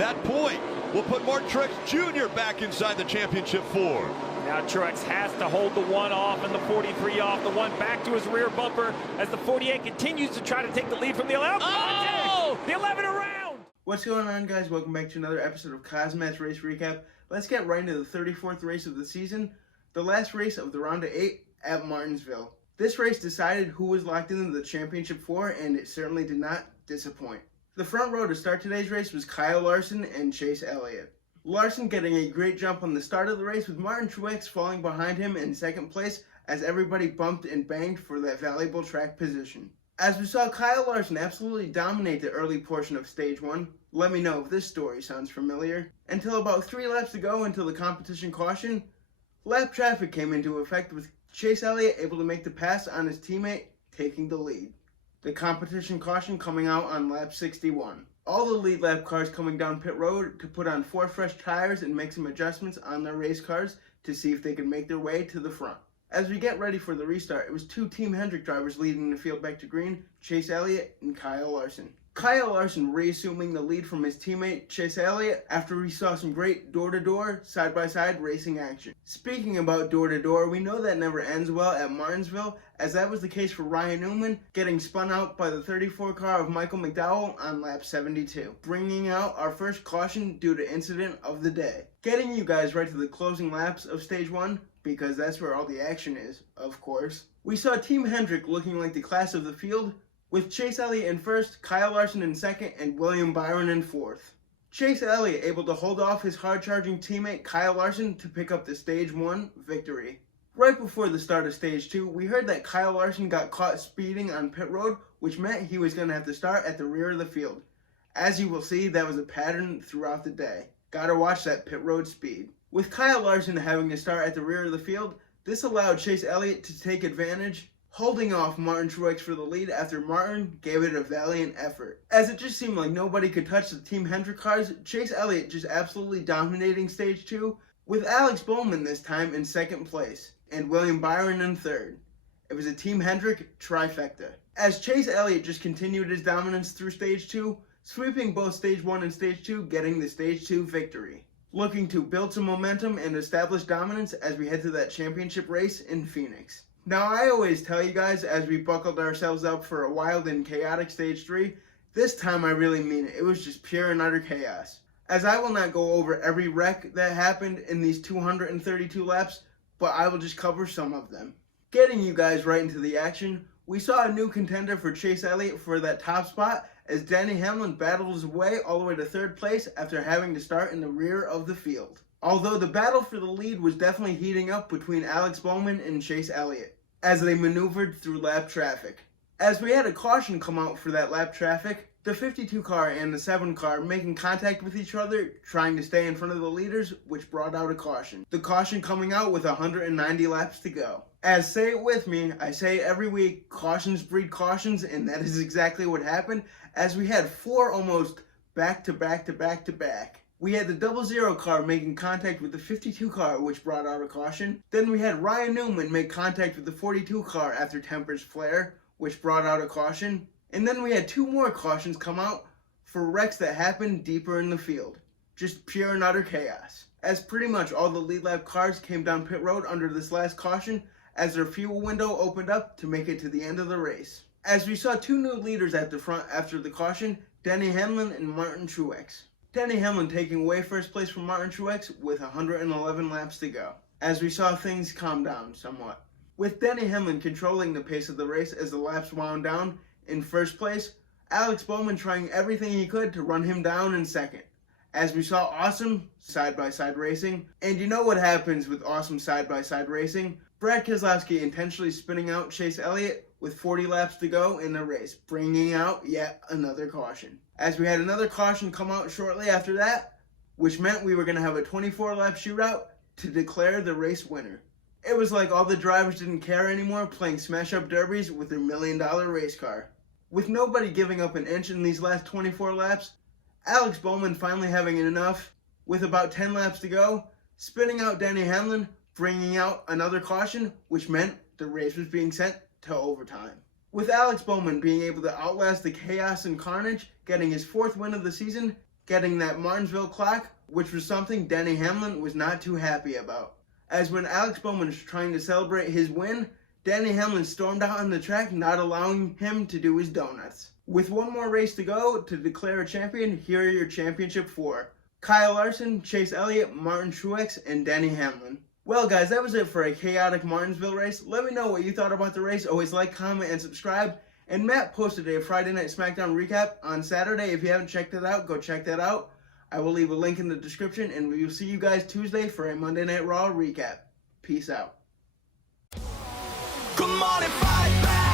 That point will put Martin Truex Jr. back inside the championship 4. Now Truex has to hold the 1 off and the 43 off, the 1 back to his rear bumper as the 48 continues to try to take the lead from the 11. Oh! The 11 around! What's going on, guys? Welcome back to another episode of KozMatt's Race Recap. Let's get right into the 34th race of the season, the last race of the round of 8 at Martinsville. This race decided who was locked into the championship 4, and it certainly did not disappoint. The front row to start today's race was Kyle Larson and Chase Elliott. Larson getting a great jump on the start of the race, with Martin Truex falling behind him in second place as everybody bumped and banged for that valuable track position. As we saw Kyle Larson absolutely dominate the early portion of stage 1, let me know if this story sounds familiar, until about 3 laps to go until the competition caution, lap traffic came into effect with Chase Elliott able to make the pass on his teammate, taking the lead. The competition caution coming out on lap 61. All the lead lap cars coming down pit road to put on 4 fresh tires and make some adjustments on their race cars to see if they can make their way to the front. As we get ready for the restart, it was 2 Team Hendrick drivers leading the field back to green, Chase Elliott and Kyle Larson. Kyle Larson reassuming the lead from his teammate Chase Elliott after we saw some great door-to-door, side-by-side racing action. Speaking about door-to-door, we know that never ends well at Martinsville, as that was the case for Ryan Newman getting spun out by the 34 car of Michael McDowell on lap 72, bringing out our first caution due to incident of the day. Getting you guys right to the closing laps of stage 1, because that's where all the action is, of course. We saw Team Hendrick looking like the class of the field, with Chase Elliott in first, Kyle Larson in second, and William Byron in fourth. Chase Elliott able to hold off his hard-charging teammate Kyle Larson to pick up the stage 1 victory. Right before the start of stage 2, we heard that Kyle Larson got caught speeding on pit road, which meant he was going to have to start at the rear of the field. As you will see, that was a pattern throughout the day. Gotta watch that pit road speed. With Kyle Larson having to start at the rear of the field, this allowed Chase Elliott to take advantage, holding off Martin Truex for the lead after Martin gave it a valiant effort. As it just seemed like nobody could touch the Team Hendrick cars, Chase Elliott just absolutely dominating stage 2, with Alex Bowman this time in second place, and William Byron in third. It was a Team Hendrick trifecta. As Chase Elliott just continued his dominance through stage 2, sweeping both stage 1 and stage 2, getting the stage 2 victory. Looking to build some momentum and establish dominance as we head to that championship race in Phoenix. Now, I always tell you guys as we buckled ourselves up for a wild and chaotic stage 3, this time I really mean it. It was just pure and utter chaos. As I will not go over every wreck that happened in these 232 laps, but I will just cover some of them. Getting you guys right into the action, we saw a new contender for Chase Elliott for that top spot as Denny Hamlin battled his way all the way to third place after having to start in the rear of the field. Although the battle for the lead was definitely heating up between Alex Bowman and Chase Elliott as they maneuvered through lap traffic. As we had a caution come out for that lap traffic, the 52 car and the 7 car making contact with each other, trying to stay in front of the leaders, which brought out a caution. The caution coming out with 190 laps to go. As say it with me, I say every week, cautions breed cautions, and that is exactly what happened, as we had 4 almost back to back to back to back. We had the 00 car making contact with the 52 car, which brought out a caution. Then we had Ryan Newman make contact with the 42 car after tempers flare, which brought out a caution. And then we had 2 more cautions come out for wrecks that happened deeper in the field. Just pure and utter chaos. As pretty much all the lead lap cars came down pit road under this last caution as their fuel window opened up to make it to the end of the race. As we saw 2 new leaders at the front after the caution, Denny Hamlin and Martin Truex. Denny Hamlin taking away first place from Martin Truex with 111 laps to go, as we saw things calm down somewhat. With Denny Hamlin controlling the pace of the race as the laps wound down in first place, Alex Bowman trying everything he could to run him down in second. As we saw awesome side-by-side racing, and you know what happens with awesome side-by-side racing, Brad Keselowski intentionally spinning out Chase Elliott with 40 laps to go in the race, bringing out yet another caution. As we had another caution come out shortly after that, which meant we were going to have a 24-lap shootout to declare the race winner. It was like all the drivers didn't care anymore playing smash-up derbies with their $1 million race car. With nobody giving up an inch in these last 24 laps, Alex Bowman finally having enough, with about 10 laps to go, spinning out Denny Hamlin, bringing out another caution, which meant the race was being sent to overtime. With Alex Bowman being able to outlast the chaos and carnage, getting his 4th win of the season, getting that Martinsville clock, which was something Denny Hamlin was not too happy about. As when Alex Bowman was trying to celebrate his win, Denny Hamlin stormed out on the track, not allowing him to do his donuts. With one more race to go to declare a champion, here are your championship four: Kyle Larson, Chase Elliott, Martin Truex, and Denny Hamlin. Well guys, that was it for a chaotic Martinsville race. Let me know what you thought about the race. Always like, comment, and subscribe. And Matt posted a Friday Night SmackDown recap on Saturday. If you haven't checked it out, go check that out. I will leave a link in the description, and we will see you guys Tuesday for a Monday Night Raw recap. Peace out. Come on and fight back.